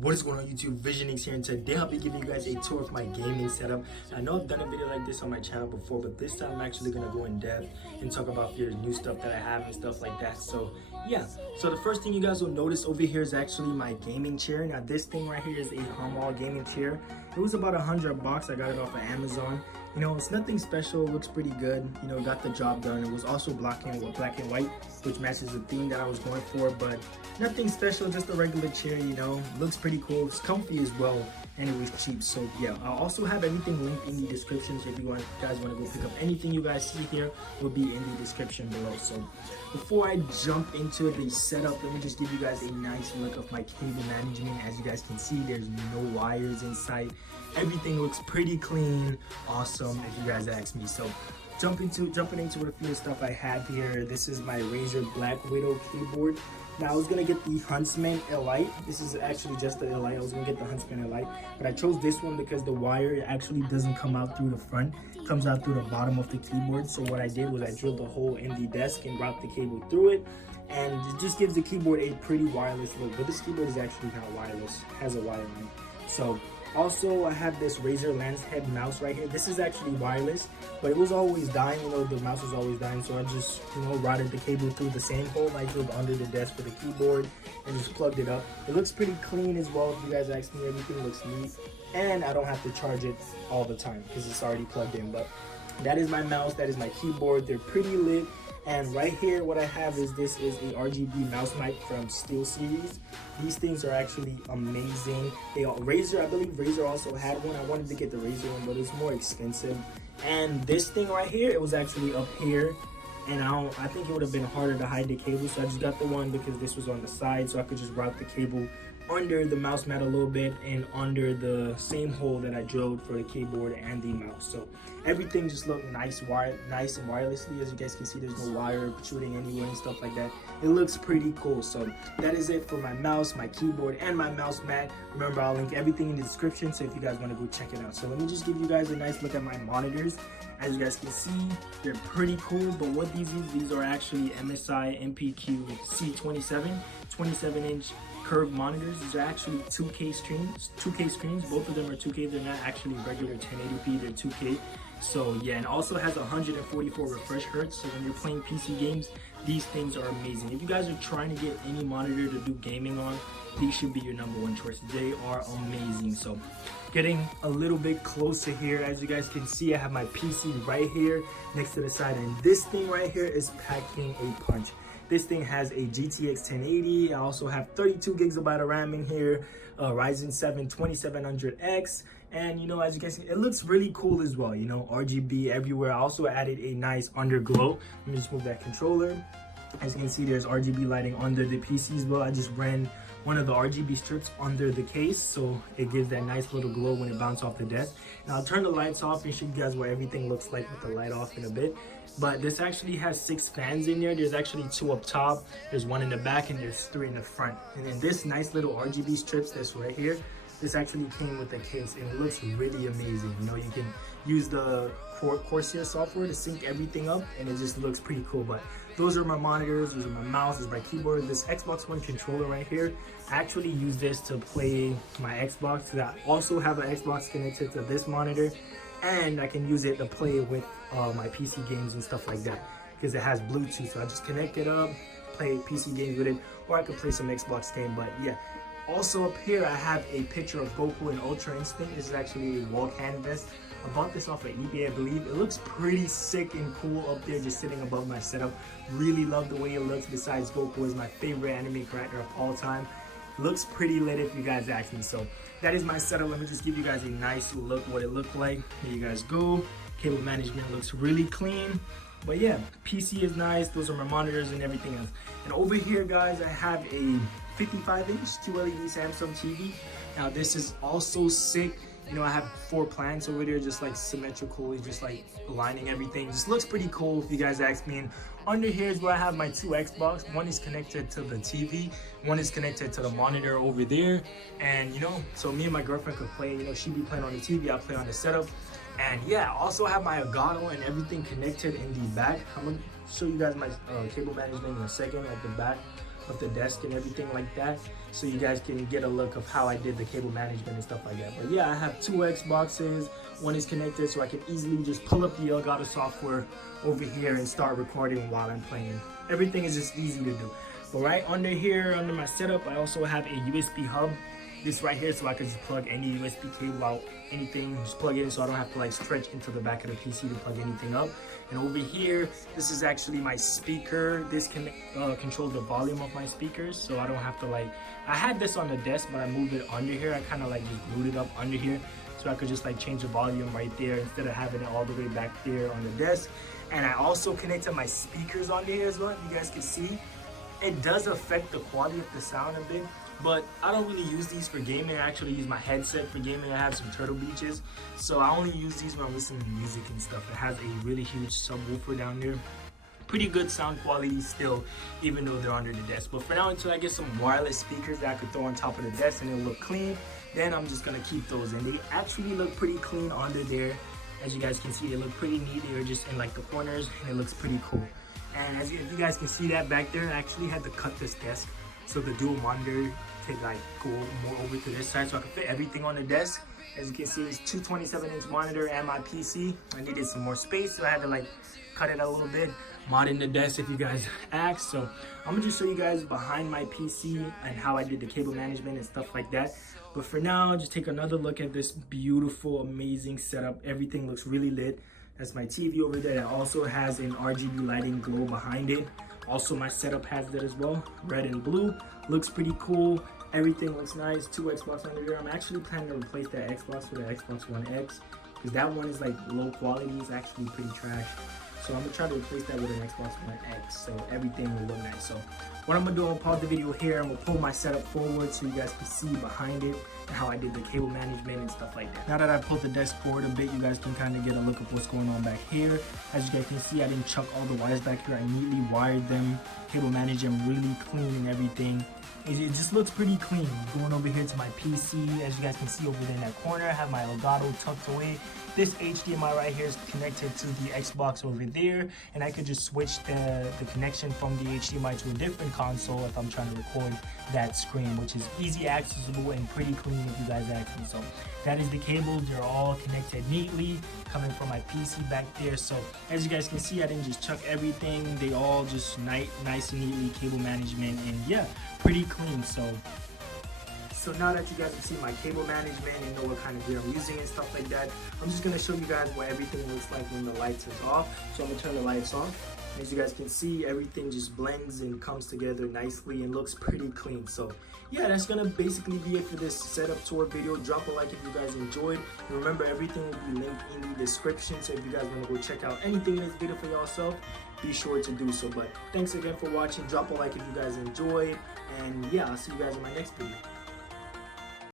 What is going on YouTube? Visionings here, and today I'll be giving you guys a tour of my gaming setup. I know I've done a video like this on my channel before, but this time I'm actually going to go in depth and talk about the new stuff that I have and stuff like that. So yeah, so the first thing you guys will notice over here is actually my gaming chair. Now this thing right here is a Humwall gaming chair. It was about $100. I got it off of Amazon. You know, it's nothing special, looks pretty good, you know, got the job done. It was also black and white, which matches the theme that I was going for, but nothing special, just a regular chair, you know, looks pretty cool, it's comfy as well, and it was cheap. So yeah, I'll also have everything linked in the description, so if you guys want to go pick up anything you guys see here, will be in the description below. So before I jump into the setup, let me just give you guys a nice look of my cable management. As you guys can see, there's no wires in sight. Everything looks pretty clean, awesome, if you guys ask me. So jumping into a few stuff I have here. This is my Razer Black Widow keyboard. Now I was gonna get the Huntsman Elite. This is actually just the Elite. I was gonna get the Huntsman Elite, but I chose this one because the wire actually doesn't come out through the front. It comes out through the bottom of the keyboard. So what I did was I drilled a hole in the desk and route the cable through it, and it just gives the keyboard a pretty wireless look. But this keyboard is actually not wireless, it has a wire on it. So also, I have this Razer Lance Head mouse right here. This is actually wireless, but it was always dying. You know, the mouse was always dying, so I just, you know, routed the cable through the same hole I drilled under the desk for the keyboard and just plugged it up. It looks pretty clean as well. If you guys ask me, everything looks neat, and I don't have to charge it all the time because it's already plugged in. But that is my mouse. That is my keyboard. They're pretty lit. And right here, what I have is this is a RGB mouse mic from SteelSeries. These things are actually amazing. Razer, I believe Razer also had one. I wanted to get the Razer one, but it's more expensive. And this thing right here, it was actually up here. And I think it would have been harder to hide the cable, so I just got the one because this was on the side, so I could just route the cable under the mouse mat a little bit and under the same hole that I drilled for the keyboard and the mouse. So everything just looked nice and wirelessly. As you guys can see, there's no wire shooting anywhere and stuff like that. It looks pretty cool. So that is it for my mouse, my keyboard, and my mouse mat. Remember, I'll link everything in the description, so if you guys want to go check it out. So let me just give you guys a nice look at my monitors. As you guys can see, they're pretty cool, but what these are actually MSI MPQ C27 27-inch curved monitors. These are actually 2K screens. Both of them are 2K. They're not actually regular 1080p, they're 2K. So yeah, and also has 144 refresh hertz. So when you're playing PC games, these things are amazing. If you guys are trying to get any monitor to do gaming on, these should be your #1 choice. They are amazing. So getting a little bit closer here, as you guys can see, I have my PC right here next to the side, and this thing right here is packing a punch. This thing has a GTX 1080. I also have 32 gigabyte of RAM in here, RYZEN 7 2700X, and you know, as you can see, it looks really cool as well. You know, RGB everywhere. I also added a nice underglow. Let me just move that controller. As you can see, there's RGB lighting under the PC as well. I just ran one of the RGB strips under the case, so it gives that nice little glow when it bounces off the desk. Now I'll turn the lights off and show you guys what everything looks like with the light off in a bit. But this actually has 6 fans in there. There's actually 2 up top, there's 1 in the back, and there's 3 in the front. And then this nice little RGB strips that's right here, this actually came with the case, and it looks really amazing. You know, you can use the Corsair software to sync everything up, and it just looks pretty cool. But those are my monitors, those are my mouse, this is my keyboard. This Xbox One controller right here, I actually use this to play my Xbox, because I also have an Xbox connected to this monitor, and I can use it to play with my PC games and stuff like that, because it has Bluetooth. So I just connect it up, play PC games with it, or I could play some Xbox game. But yeah, also up here I have a picture of Goku in Ultra Instinct. This is actually a wall canvas. I bought this off of eBay, I believe. It looks pretty sick and cool up there, just sitting above my setup. Really love the way it looks. Besides, Goku is my favorite anime character of all time. Looks pretty lit if you guys ask me. So that is my setup. Let me just give you guys a nice look what it looked like. Here you guys go. Cable management looks really clean. But yeah, PC is nice. Those are my monitors and everything else. And over here, guys, I have a 55-inch QLED Samsung TV. Now this is also sick. You know, I have 4 plants over there, just like symmetrical, just like aligning everything. Just looks pretty cool if you guys ask me. And under here is where I have my 2 Xbox. One is connected to the TV, one is connected to the monitor over there. And you know, so me and my girlfriend could play. You know, she'd be playing on the TV, I play on the setup. And yeah, I also have my Elgato and everything connected in the back. I'm gonna show you guys my cable management in a second at the back. of the desk and everything like that, so you guys can get a look of how I did the cable management and stuff like that. But yeah, I have 2 Xboxes. One is connected, so I can easily just pull up the Elgato software over here and start recording while I'm playing. Everything is just easy to do. But right under here, under my setup, I also have a USB hub. This right here, so I can just plug any USB cable out, anything, just plug it in, so I don't have to like stretch into the back of the PC to plug anything up. And over here, this is actually my speaker. This can control the volume of my speakers, so I don't have to like, I had this on the desk, but I moved it under here. I kind of like just glued it up under here, so I could just like change the volume right there instead of having it all the way back there on the desk. And I also connected my speakers on there as well. You guys can see it does affect the quality of the sound a bit, but I don't really use these for gaming. I actually use my headset for gaming. I have some Turtle Beaches, so I only use these when I'm listening to music and stuff. It has a really huge subwoofer down there. Pretty good sound quality still, even though they're under the desk. But for now, until I get some wireless speakers that I could throw on top of the desk and it'll look clean, then I'm just gonna keep those. And they actually look pretty clean under there. As you guys can see, they look pretty neat. They're just in like the corners, and it looks pretty cool. And as you guys can see that back there, I actually had to cut this desk so the dual monitor could like go more over to this side, so I could fit everything on the desk. As you can see, it's 227-inch monitor and my PC. I needed some more space, so I had to like cut it out a little bit, modding the desk if you guys ask. So I'm gonna just show you guys behind my PC and how I did the cable management and stuff like that. But for now, just take another look at this beautiful, amazing setup. Everything looks really lit. That's my TV over there. It also has an RGB lighting glow behind it. Also, my setup has that as well, red and blue. Looks pretty cool. Everything looks nice. 2 Xbox under there. I'm actually planning to replace that Xbox with the Xbox One X, because that one is like low quality. It's actually pretty trash. So I'm gonna try to replace that with an Xbox One X, so everything will look nice. So what I'm gonna do, I'm gonna pause the video here. I'm gonna pull my setup forward so you guys can see behind it and how I did the cable management and stuff like that. Now that I pulled the desk forward a bit, you guys can kind of get a look of what's going on back here. As you guys can see, I didn't chuck all the wires back here. I neatly wired them, cable managed them really clean and everything. It just looks pretty clean. Going over here to my PC, as you guys can see over there in that corner, I have my Elgato tucked away. This HDMI right here is connected to the Xbox over there, and I could just switch the connection from the HDMI to a different console if I'm trying to record that screen, which is easy accessible and pretty clean if you guys ask me. So that is the cables. They're all connected neatly, coming from my PC back there. So as you guys can see, I didn't just chuck everything. They all just nice and neatly cable management, and yeah, pretty clean. So now that you guys have seen my cable management and know what kind of gear I'm using and stuff like that, I'm just gonna show you guys what everything looks like when the lights is off. So I'm gonna turn the lights on. As you guys can see, everything just blends and comes together nicely and looks pretty clean. So yeah, that's gonna basically be it for this setup tour video. Drop a like if you guys enjoyed. And remember, everything will be linked in the description. So if you guys wanna go check out anything in this video for yourself, be sure to do so. But thanks again for watching. Drop a like if you guys enjoyed. And yeah, I'll see you guys in my next video.